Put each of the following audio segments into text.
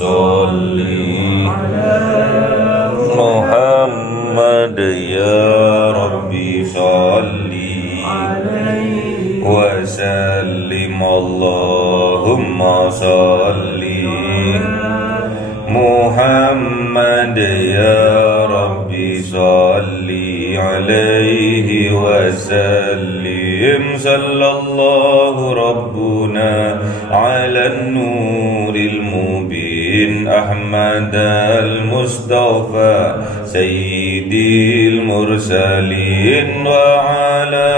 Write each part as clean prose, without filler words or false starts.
salli Muhammad ya Rabbi salli wa sallim Allahumma salli Muhammad ya Rabbi salli alaihi wa sallim sallallahu rabbuna ala nuril mubin Ahmad al-Mustafa sayyidil mursalin wa ala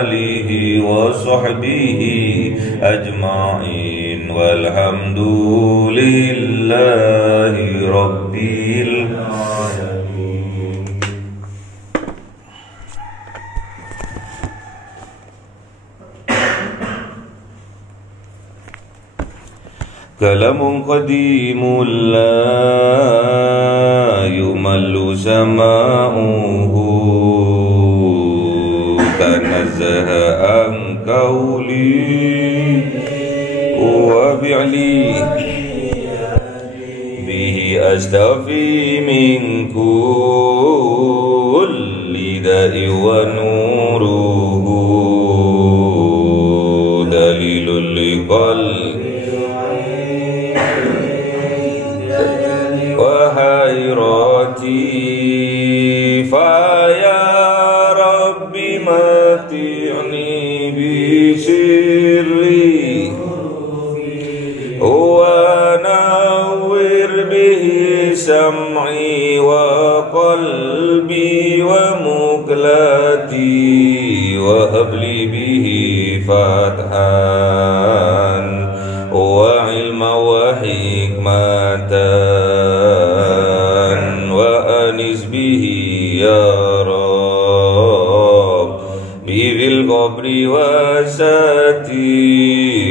alihi wa sahbihi ajma'in walhamdulillahi rabbil alamin. Kalamun qadimun la yumallu sama'uhu tanazzaha an qawli wa fi'li bihi astafi min kulli da'i wa nuruhu dalilul liqalbi وحيرتي فيا ربي متعني بسري ونور به سمعي وقلبي ومكلتي وهب لي به فتحا وعلما وحكمة وأنس به يا رب في القبر وساتي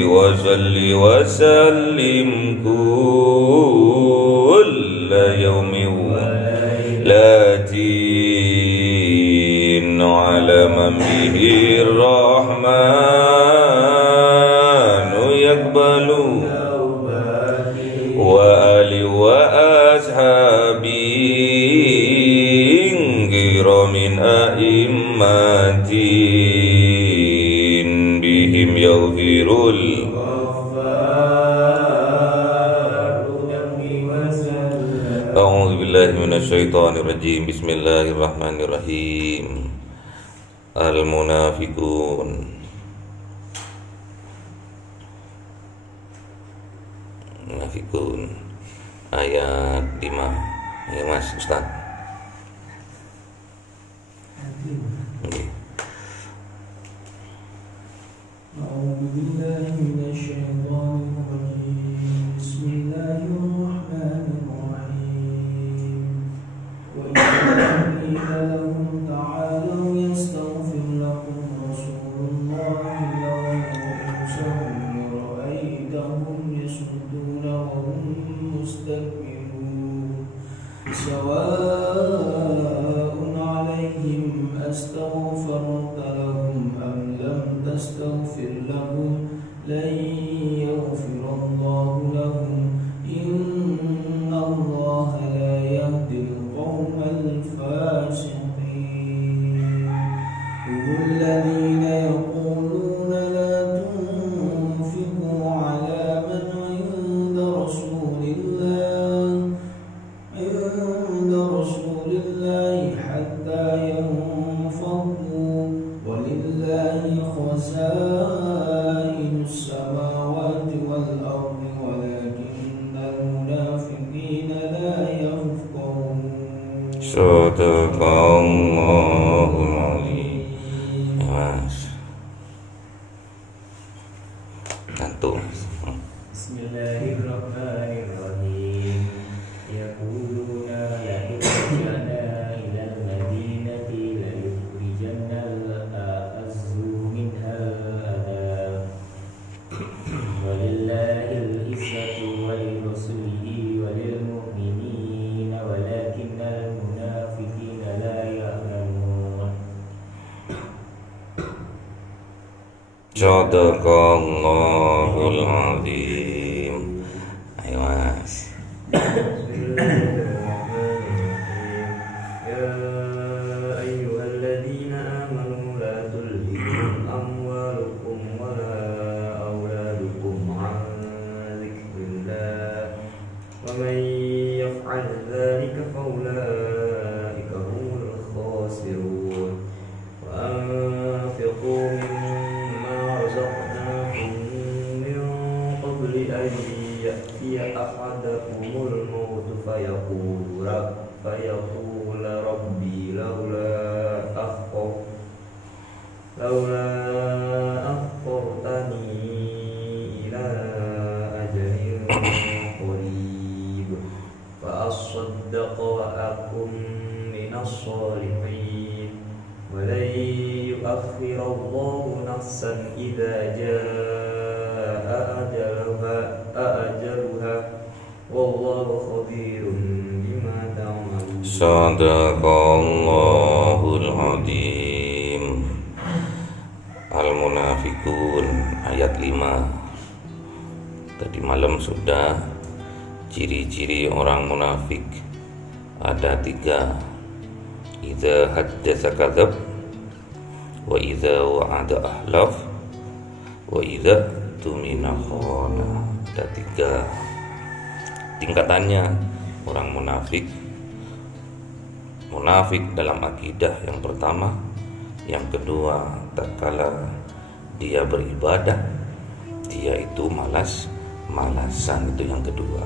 وصل وسلم كل يوم ولاتين على من به الرحمن يقبل وآل وأصحابي غير من أئمة بهم يغفر أعوذ بالله من الشيطان الرجيم بسم الله الرحمن الرحيم المنافقون ayat 5 ya Mas Ustaz. سواء عليهم أستغفرت لهم أم لم تستغفر لهم لن يغفر الله لهم إن الله لا يهدي القوم الفاسقين هم الذين يقولون لا تنفقوا على من عند رسول الله حتى ينفضوا ولله خزائن السماوات والأرض ولكن المنافقين لا يفقهون. صدق الله العظيم. Bismillahirrahmanirrahim. Yaquluna la tukhrijana ila al-madinati la yukhrijanna al-azzu minha al-adha. Walillahi al-izzatu wa li-rasulihi wa lil-mu'minina walakinna al-munafiqina la ya'lamun. Sadaqallahul azim. Ayo Mas. Bismillahirrahmanirrahim. Ya ayyuhalladzina amanu la tulhikum amwalukum wala auladukum an dzikrillah wa man yaf'al dzalika faulaika humul khasirun wa anfiqu mimma razaqnakum min qabli an ya'tiya ahadakumul maut fayaqulu rabbi laula akhartani ila ajalin qarib fa asaddaqa wa akum minas shalihin wa lan yu'akhkhirallahu nafsan idza jaa ajaluha wallahu khabirun bima ta'malun. Sadaqallahul Azim. Al-Munafiqun ayat 5. Tadi malam sudah ciri-ciri orang munafik ada 3. Idza haddatsa kadzab, wa idza wa'ada ahlaf, wa idza tumina khana. Ada 3 tingkatannya orang munafik. Munafik dalam akidah yang pertama, yang kedua tatkala dia beribadah dia itu malasan, itu yang kedua.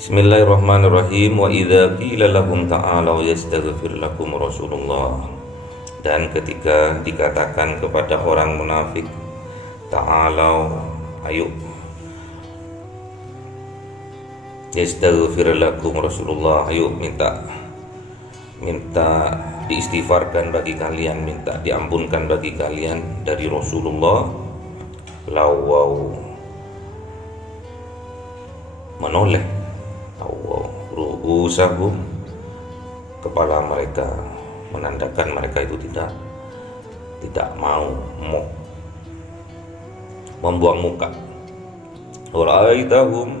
Bismillahirrahmanirrahim. Wa idza qila lahum ta'alu yastaghfir lakum Rasulullah. Dan ketika dikatakan kepada orang munafik, ta'alu, ayo yastaghfir lakum Rasulullah, ayo minta diistighfarkan bagi kalian, minta diampunkan bagi kalian dari Rasulullah. Lawau, menoleh, ru'usahum, kepala mereka, menandakan mereka itu tidak mau membuang muka. Waraitahum,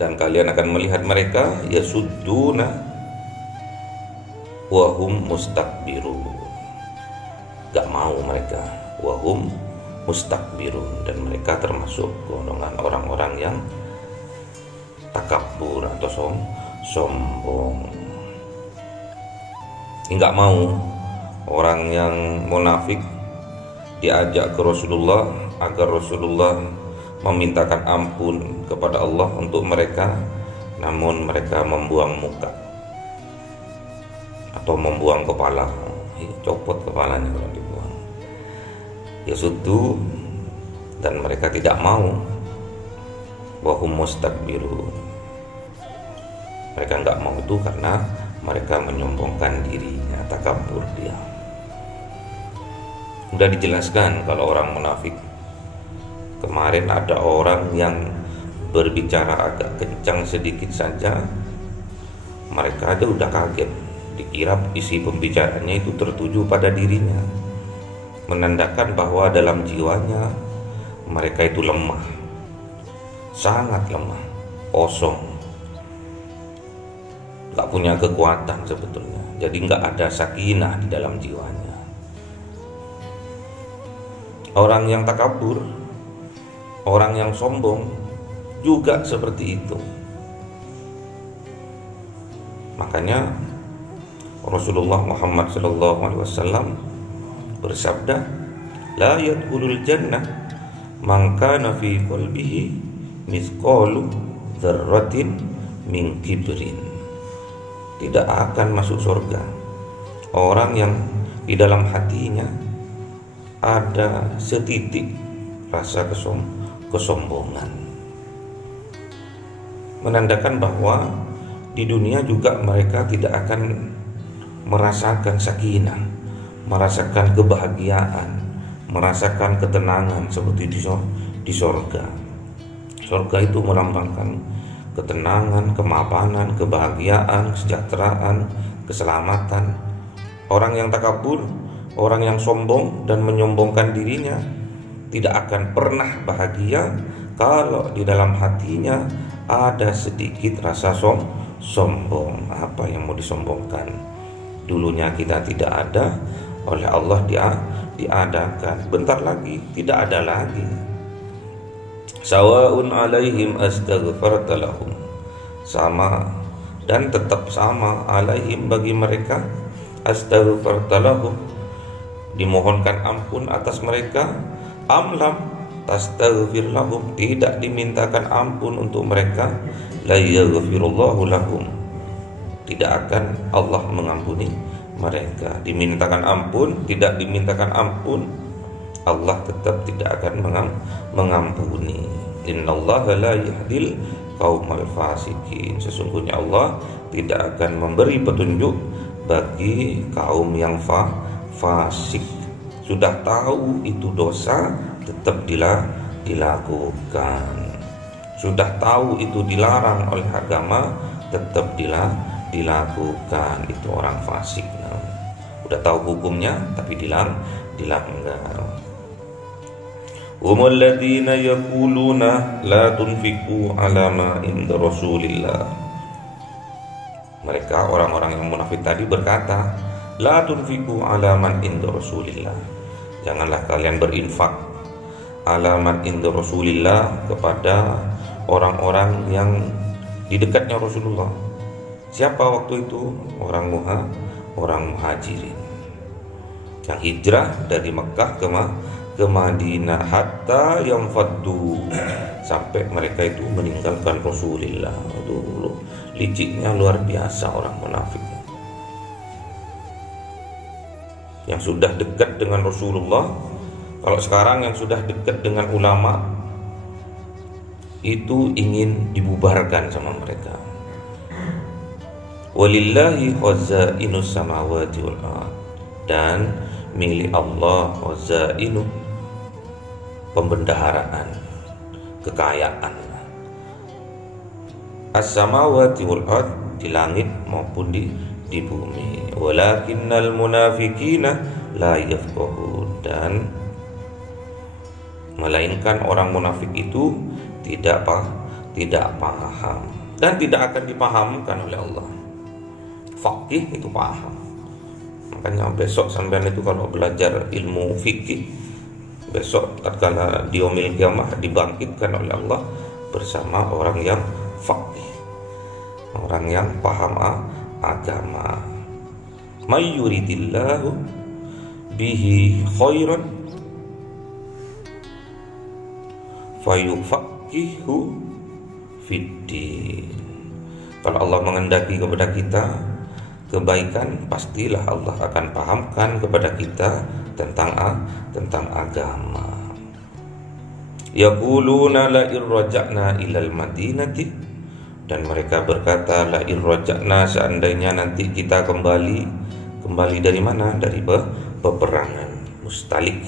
dan kalian akan melihat mereka yasudduna wahum mustakbirun, gak mau mereka, wahum mustakbirun, dan mereka termasuk golongan orang-orang yang takabur atau sombong. Enggak mau orang yang munafik diajak ke Rasulullah agar Rasulullah memintakan ampun kepada Allah untuk mereka, namun mereka membuang muka atau membuang kepala, copot kepalanya kalau dibuang. Yasuddu, dan mereka tidak mau. Wahum mustakbirun, mereka enggak mau itu karena mereka menyombongkan dirinya, takabur dia. Sudah dijelaskan kalau orang munafik. Kemarin ada orang yang berbicara agak kencang sedikit saja, mereka aja udah kaget, dikira isi pembicaranya itu tertuju pada dirinya, menandakan bahwa dalam jiwanya mereka itu lemah, sangat lemah, kosong, gak punya kekuatan sebetulnya. Jadi gak ada sakinah di dalam jiwanya. Orang yang takabur, orang yang sombong juga seperti itu. Makanya Rasulullah Muhammad SAW bersabda, la yadkhulul jannah man kana fi qalbihi mithqalu dzarratin min kibrin. Tidak akan masuk surga orang yang di dalam hatinya ada setitik rasa kesombongan, menandakan bahwa di dunia juga mereka tidak akan merasakan sakinah, merasakan kebahagiaan, merasakan ketenangan seperti di surga. Surga itu melambangkan ketenangan, kemapanan, kebahagiaan, kesejahteraan, keselamatan. Orang yang takabur, orang yang sombong dan menyombongkan dirinya, tidak akan pernah bahagia kalau di dalam hatinya ada sedikit rasa sombong. Apa yang mau disombongkan? Dulunya kita tidak ada, oleh Allah diadakan. Bentar lagi tidak ada lagi. Sawa'un alaihim astaghfarta lahum. Sama dan tetap sama alaihim bagi mereka, astaghfarta lahum, dimohonkan ampun atas mereka, amlam tastaghfir lahum, tidak dimintakan ampun untuk mereka, la yaghfirullahu lahum, tidak akan Allah mengampuni mereka. Dimintakan ampun, tidak dimintakan ampun, Allah tetap tidak akan mengampuni. Innallaha la yahdil qaumal fasikin. Sesungguhnya Allah tidak akan memberi petunjuk bagi kaum yang fasik. Sudah tahu itu dosa, tetap dilakukan. Sudah tahu itu dilarang oleh agama, tetap dilakukan. Itu orang fasik. Udah tahu hukumnya tapi dilanggar. Humul ladzina yaquluna la tunfiqu ala ma inda Rasulillah. Mereka orang-orang yang munafik tadi berkata, la tunfiqu ala man inda Rasulillah. Janganlah kalian berinfak ala man inda Rasulillah, kepada orang-orang yang di dekatnya Rasulullah. Siapa waktu itu? Orang muhajirin yang hijrah dari Mekah ke Madinah, hatta yang faddu, sampai mereka itu meninggalkan Rasulullah. Aduh, liciknya luar biasa orang munafik. Yang sudah dekat dengan Rasulullah, kalau sekarang yang sudah dekat dengan ulama itu ingin dibubarkan sama mereka. Walillahi khazainus samawati wal ard, dan milik Allah khazainu, pembendaharaan, kekayaan, as-samawati wal ard, di langit maupun di bumi. Walakinnal munafiqina la yafqahun, dan melainkan orang munafik itu tidak paham dan tidak akan dipahamkan oleh Allah. Faqih itu paham. Makanya besok sampean itu kalau belajar ilmu fikih, besok tatkala di yaumil qiyamah dibangkitkan oleh Allah bersama orang yang faqih, orang yang paham agama. May yuridillahu bihi khairan fayufaqihu fiddin. Kalau Allah menghendaki kepada kita kebaikan, pastilah Allah akan pahamkan kepada kita tentang agama. Yaquluna la irja'na ilal madinati, dan mereka berkata la irja'na, seandainya nanti kita kembali dari mana? Dari peperangan Mustalik,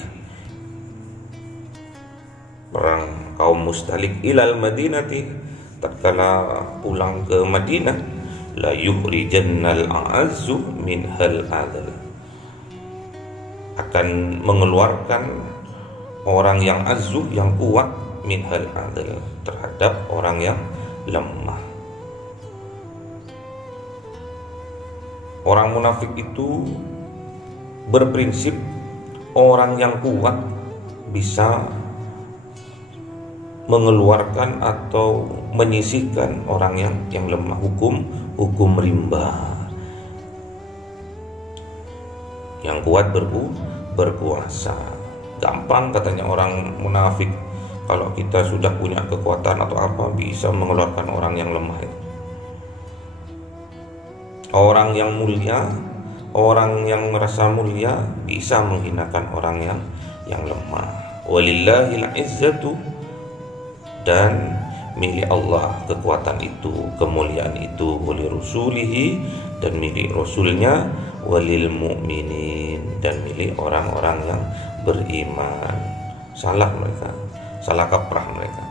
perang kaum Mustalik, ilal madinati, tatkala pulang ke Madinah, la yukhrijannal a'azzu minhal adl, akan mengeluarkan orang yang azzu, yang kuat, minhal adl, terhadap orang yang lemah. Orang munafik itu berprinsip orang yang kuat bisa mengeluarkan atau menyisihkan orang yang lemah. Hukum rimba. Yang kuat berkuasa. Gampang katanya orang munafik, kalau kita sudah punya kekuatan atau apa, bisa mengeluarkan orang yang lemah itu. Orang yang mulia, orang yang merasa mulia bisa menghinakan orang yang lemah. Walillahil izzatu, dan milik Allah kekuatan itu, kemuliaan itu, wali rasulihi, dan milik rasulnya, walil mu'minin, dan milik orang-orang yang beriman. Salah mereka, salah kaprah mereka,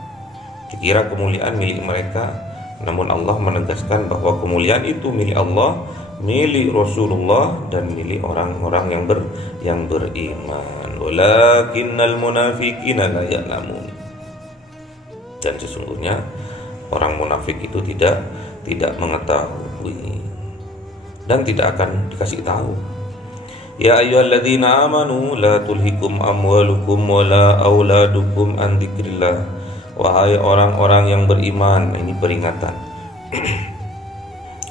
dikira kemuliaan milik mereka, namun Allah menegaskan bahwa kemuliaan itu milik Allah, milik Rasulullah, dan milik orang-orang yang beriman. walakinnal munafiqina la ya'lamun. Dan sesungguhnya orang munafik itu tidak mengetahui dan tidak akan dikasih tahu. Ya ayyuhalladzina amanu la tulhikum amwalukum wala auladukum an dzikrillah. Wahai orang-orang yang beriman, ini peringatan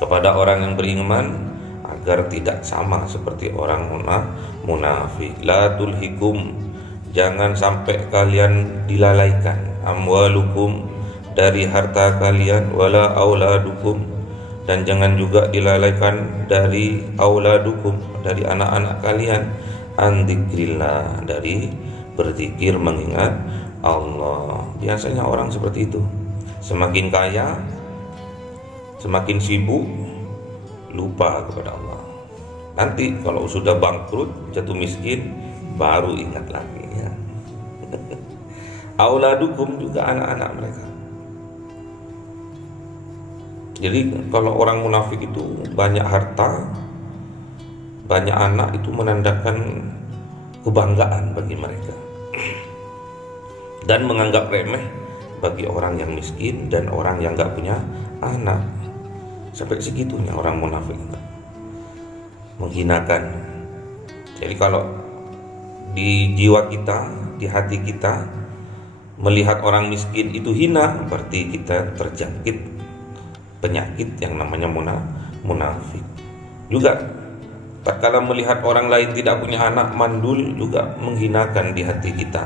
kepada orang yang beriman agar tidak sama seperti orang munafik. La tulhikum, jangan sampai kalian dilalaikan, amwalukum, dari harta kalian, wala auladukum, dan jangan juga dilalaikan dari auladukum, dari anak-anak kalian, an dzikrillah, dari berzikir mengingat Allah. Biasanya orang seperti itu, semakin kaya, semakin sibuk, lupa kepada Allah. Nanti kalau sudah bangkrut, jatuh miskin, baru ingat lagi ya. Auladukum juga anak-anak mereka. Jadi kalau orang munafik itu banyak harta, banyak anak, itu menandakan kebanggaan bagi mereka dan menganggap remeh bagi orang yang miskin dan orang yang gak punya anak. Sampai segitunya orang munafik itu menghinakan. Jadi kalau di jiwa kita, di hati kita melihat orang miskin itu hina, berarti kita terjangkit penyakit yang namanya munafik. Juga tatkala melihat orang lain tidak punya anak, mandul, juga menghinakan di hati kita.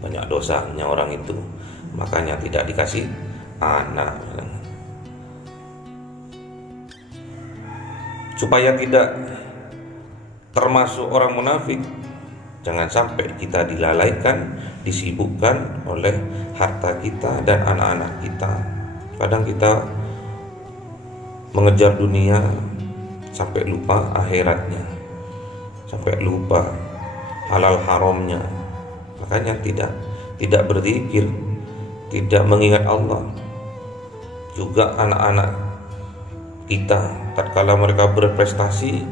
Banyak dosanya orang itu, makanya tidak dikasih anak. Supaya tidak termasuk orang munafik, jangan sampai kita dilalaikan, disibukkan oleh harta kita dan anak-anak kita. Kadang kita mengejar dunia sampai lupa akhiratnya, sampai lupa halal haramnya. Makanya tidak berzikir, tidak mengingat Allah. Juga anak-anak kita tatkala mereka berprestasi,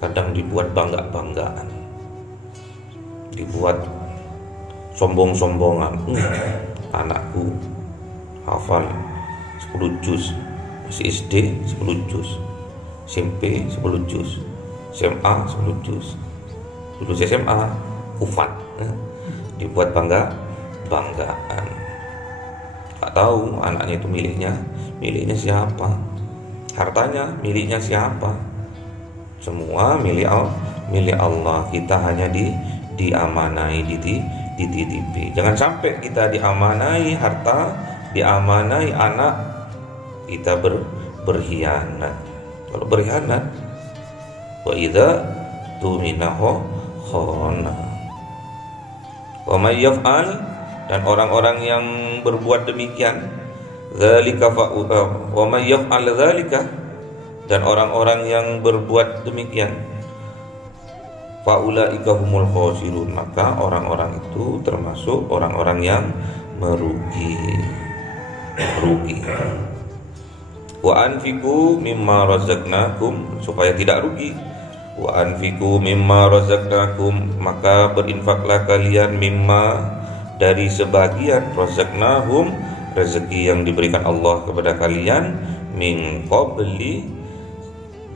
kadang dibuat bangga-banggaan, dibuat sombong-sombongan. Anakku hafal 10 juz, masih SD 10 juz, SMP 10 juz, SMA 10 juz, lulus SMA kufat, dibuat banggaan. Tak tahu anaknya itu miliknya siapa, hartanya miliknya siapa. Semua milik Allah. Kita hanya diamanai, dititipi. Jangan sampai kita diamanai harta, diamanai anak, kita berkhianat. Kalau berkhianat, wa idza tumina khana. Wa may yaf'al, dan orang-orang yang berbuat demikian, zalika wa may yaf'al zalika, dan orang-orang yang berbuat demikian, faulaika humul khasirun, maka orang-orang itu termasuk orang-orang yang merugi. Wa anfiqu mimma razaqnakum, supaya tidak rugi. Wa anfiqu mimma razaqnakum, maka berinfaklah kalian mimma, dari sebagian, razaqnahum, rezeki yang diberikan Allah kepada kalian, min qabli,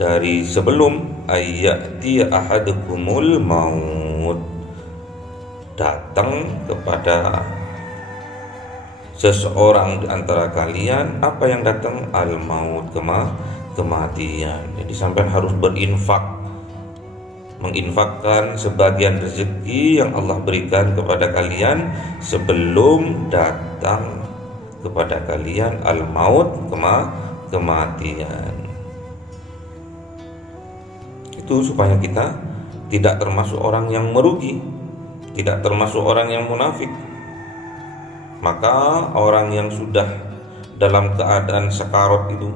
dari sebelum, ayyati ahadukumul maut, datang kepada seseorang di antara kalian. Apa yang datang? Al maut, kematian. Jadi sampai harus berinfak, menginfakkan sebagian rezeki yang Allah berikan kepada kalian sebelum datang kepada kalian al maut, kematian. Itu supaya kita tidak termasuk orang yang merugi, tidak termasuk orang yang munafik. Maka orang yang sudah dalam keadaan sekarat itu,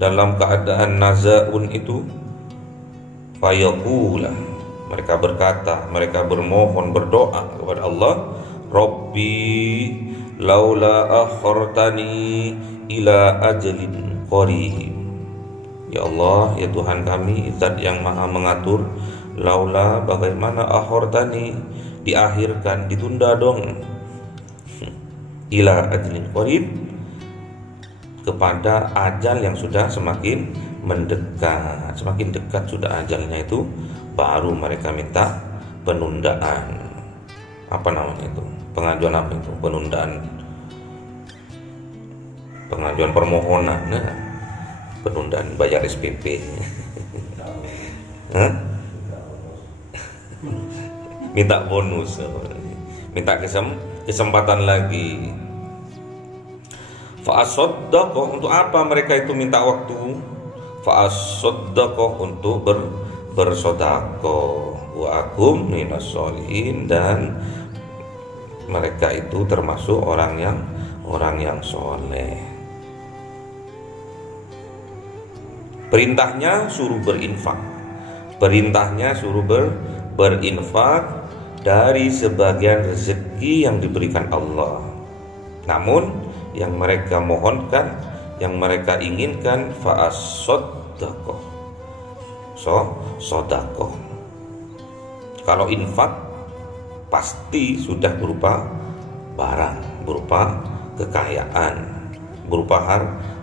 dalam keadaan nazaun itu, fayaqula, mereka berkata, mereka bermohon, berdoa kepada Allah, Rabbi laula akhartani ila ajalin qarib. Ya Allah, ya Tuhan kami, Zat yang maha mengatur laula bagaimana akhortani, diakhirkan, ditunda dong, ila ajlin qarib, kepada ajal yang sudah semakin mendekat. Semakin dekat sudah ajalnya itu, baru mereka minta penundaan. Apa namanya itu? Pengajuan apa itu? Pengajuan permohonan, penundaan bayar SPP. Hah? Minta bonus, minta kesempatan lagi. Fa'asoddaqoh, untuk apa mereka itu minta waktu? Fa'asoddaqoh, untuk bersodakoh. Wa akum minas sholihin, dan mereka itu termasuk orang yang soleh. Perintahnya suruh berinfak. Perintahnya suruh berinfak dari sebagian rezeki yang diberikan Allah. Namun yang mereka mohonkan, yang mereka inginkan, fa'as-sodakoh, sodakoh. Kalau infak pasti sudah berupa barang, berupa kekayaan, berupa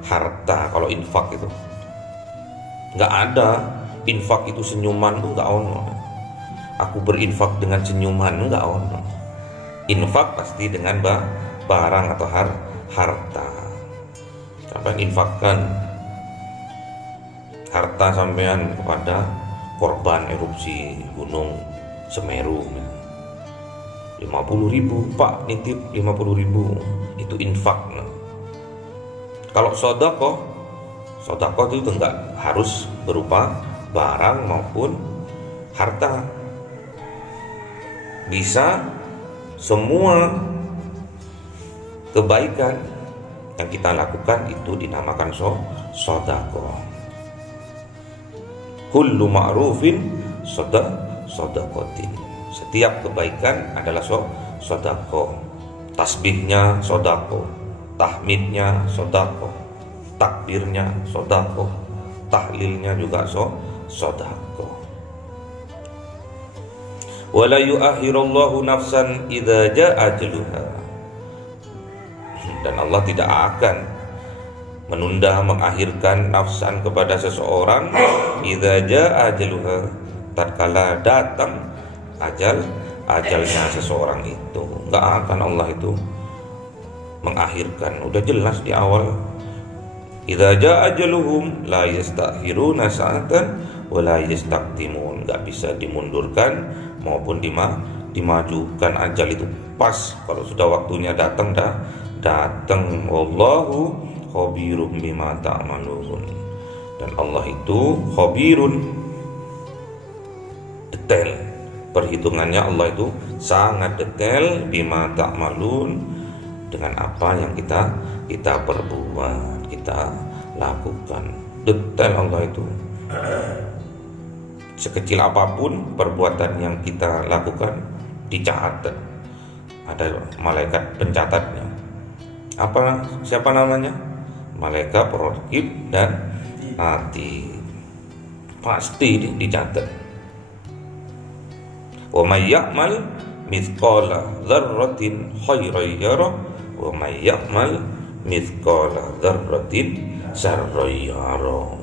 harta. Kalau infak itu nggak ada. Infak itu senyuman tuh nggak ono. Aku berinfak dengan senyuman, nggak ono. Infak pasti dengan barang atau harta. Sampai infakkan harta sampean kepada korban erupsi Gunung Semeru, 50.000, Pak nitip 50.000, itu infak. Kalau sodakoh itu enggak harus berupa barang maupun harta, bisa semua kebaikan yang kita lakukan itu dinamakan sodakoh. Kullu ma'rufin sodakotin, setiap kebaikan adalah sodakoh. Tasbihnya sodakoh, tahmidnya sodakoh, takbirnya sodakoh, tahlilnya juga sodakoh. Wala yu'akhirullahu nafsan idza ja'a ajaluha, dan Allah tidak akan menunda, mengakhirkan nafsan kepada seseorang, idza ja'a ajaluha, tatkala datang ajalnya seseorang itu. Enggak akan Allah itu mengakhirkan, udah jelas di awal. Idza jaa ajaluhum la yastakhiruna sa'atan wa la yastaqdimun, enggak bisa dimundurkan maupun dimajukan. Ajal itu pas kalau sudah waktunya datang, datang. Wallahu khabirum bima ta'malun, dan Allah itu khabirun, detail perhitungannya. Allah itu sangat detail, bima ta'malun, dengan apa yang kita perbuat, kita lakukan. Detail Allah itu. Sekecil apapun perbuatan yang kita lakukan dicatat. Ada malaikat pencatatnya. Siapa namanya? Malaikat raqib dan atid. Pasti dicatat. Wa may ya'mal mithqala dzarratin khairan yarah wa may ya'mal mithqala dzarratin syarran yarah.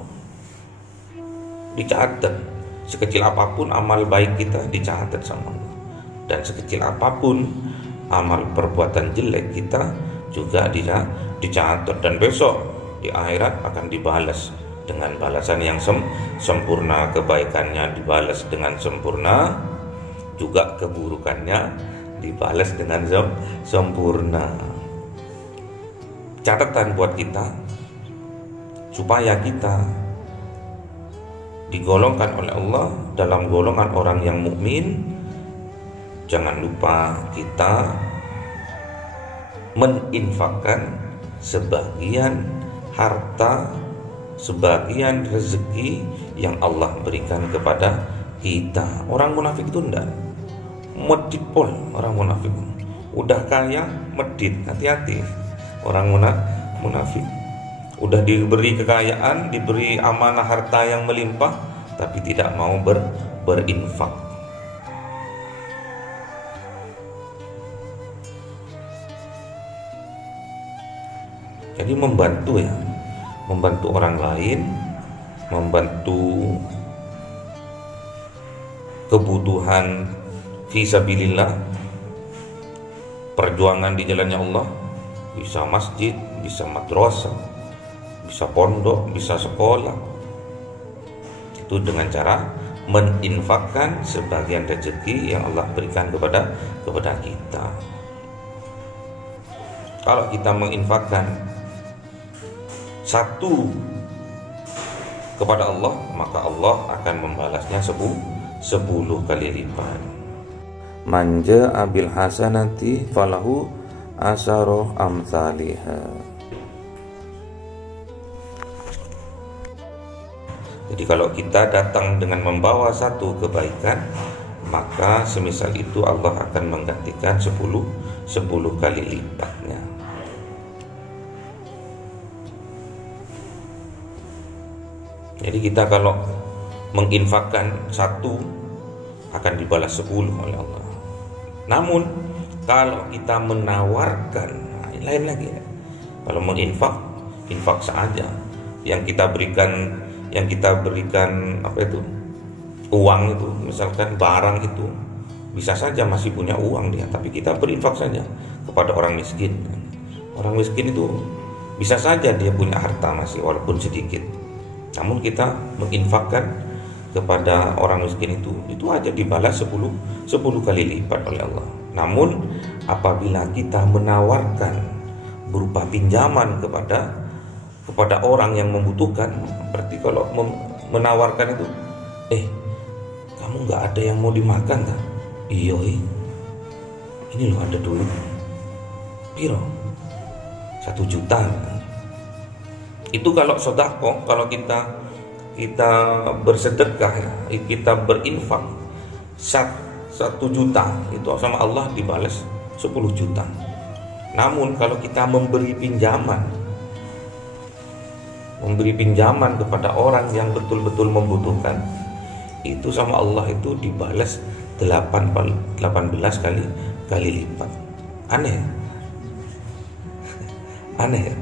Dicatat. Sekecil apapun amal baik kita dicatat sama Allah, dan sekecil apapun amal perbuatan jelek kita juga dicatat, dan besok di akhirat akan dibalas dengan balasan yang sempurna. Kebaikannya dibalas dengan sempurna, juga keburukannya dibalas dengan sempurna. Catatan buat kita supaya kita digolongkan oleh Allah dalam golongan orang yang mukmin. Jangan lupa kita meninfakkan sebagian harta, sebagian rezeki yang Allah berikan kepada kita. Orang munafik itu enggak medit pol. Orang munafik udah kaya medit, hati-hati. Orang munafik udah diberi kekayaan, diberi amanah harta yang melimpah, tapi tidak mau berinfak. Jadi membantu ya, membantu orang lain, membantu kebutuhan fisabilillah, perjuangan di jalannya Allah, bisa masjid, bisa madrasah, bisa pondok, bisa sekolah. Itu dengan cara meninfakkan sebagian rezeki yang Allah berikan kepada kita. Kalau kita menginfakkan satu kepada Allah, maka Allah akan membalasnya 10 kali lipat. Man jaa'a bil hasanati falahu asyara amsalihha. Jadi kalau kita datang dengan membawa satu kebaikan, maka semisal itu Allah akan menggantikan 10 kali lipatnya. Jadi kita kalau menginfakkan satu akan dibalas 10 oleh Allah. Namun kalau kita menawarkan, lain lagi ya. Kalau infak saja. Yang kita berikan apa itu? Uang itu, misalkan barang itu, bisa saja masih punya uang dia, tapi kita berinfak saja kepada orang miskin. Orang miskin itu bisa saja dia punya harta masih walaupun sedikit. Namun kita menginfakkan kepada orang miskin itu aja dibalas 10 kali lipat oleh Allah. Namun apabila kita menawarkan berupa pinjaman kepada orang yang membutuhkan, berarti kalau menawarkan itu, kamu nggak ada yang mau dimakan kan? Iya, ini loh ada duit, piro? 1 juta. Itu kalau sedekah, kalau kita bersedekah ya, kita berinfak 1 juta, itu sama Allah dibalas 10 juta. Namun kalau kita memberi pinjaman kepada orang yang betul-betul membutuhkan, itu sama Allah itu dibalas 18 kali lipat. Aneh ya?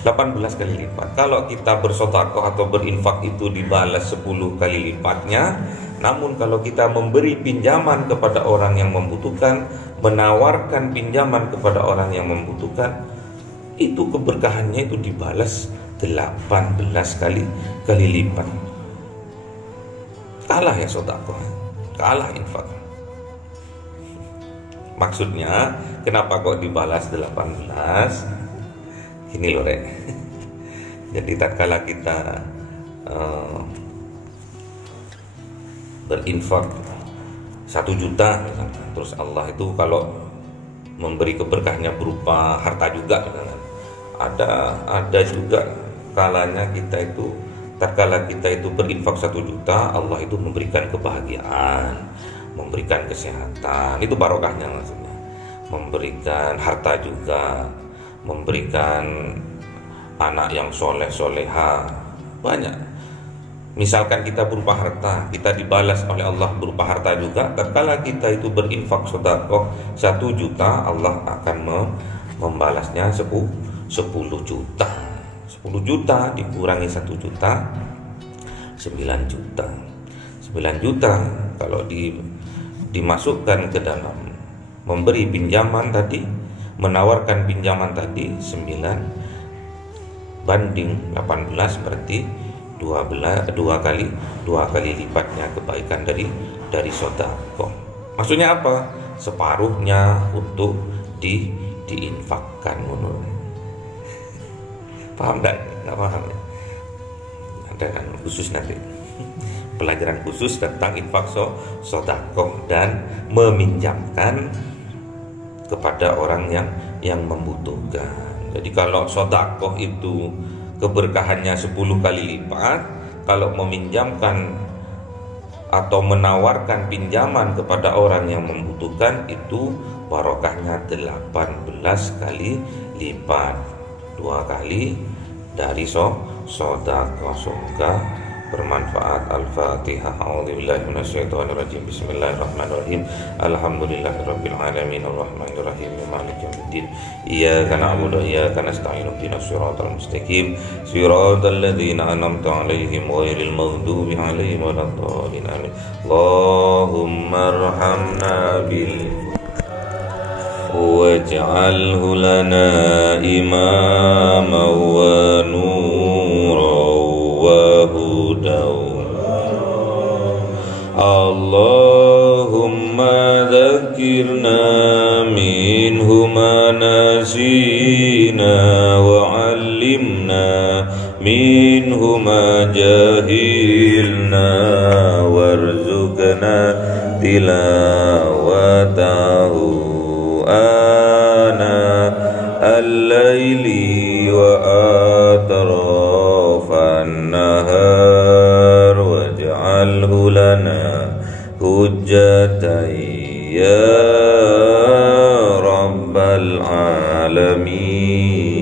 18 kali lipat. Kalau kita bersedekah atau berinfak itu dibalas 10 kali lipatnya. Namun kalau kita memberi pinjaman kepada orang yang membutuhkan, menawarkan pinjaman kepada orang yang membutuhkan, itu keberkahannya itu dibalas 18 kali lipat. Kalah ya sedekah, kalah infak. Maksudnya kenapa kok dibalas 18? Ini loh Rek. Jadi tatkala kita berinfak 1 juta misalkan, terus Allah itu kalau memberi keberkahnya berupa harta juga misalkan. Ada juga kalanya kita itu, tatkala kita itu berinfak 1 juta, Allah itu memberikan kebahagiaan, memberikan kesehatan, itu barokahnya maksudnya. Memberikan harta juga, memberikan anak yang soleh-soleha, banyak. Misalkan kita berupa harta, kita dibalas oleh Allah berupa harta juga. Tatkala kita itu berinfak sedekah 1 juta, Allah akan membalasnya 10 juta. 10 juta dikurangi 1 juta, 9 juta. 9 juta kalau dimasukkan ke dalam memberi pinjaman tadi, menawarkan pinjaman tadi 9 banding 18, berarti 2 kali lipatnya kebaikan dari sedekah. Maksudnya apa? Separuhnya untuk diinfakkan. Paham enggak? Enggak paham ya? Ada kan khusus nanti pelajaran khusus tentang infak sedekah dan meminjamkan kepada orang yang membutuhkan. Jadi kalau sedekah itu keberkahannya 10 kali lipat, kalau meminjamkan atau menawarkan pinjaman kepada orang yang membutuhkan itu barokahnya 18 kali lipat, 2 kali dari sedekah. Semoga bermanfaat. Al-Fatihah. A'udzubillahi minasyaitonirrajim. Bismillahirrahmanirrahim. Alhamdulillahirabbil alamin arrahmanirrahim maliki yaumiddin. Iyyaka na'budu wa iyyaka nasta'in ihdinas siratal mustaqim siratal ladzina an'amta 'alaihim ghairil maghdubi 'alaihim waladdallin. Amin. Allahumma arhamna bil waj'alhu lana imaman wa nuran wa hudan. Allahumma dhakkirna minhu ma nasina wa 'allimna minhu ma jahilna warzuqna tilawatahu ana al-laili wa atrafan nahar waj'alhu lana hujjatan ya rabbal alamin.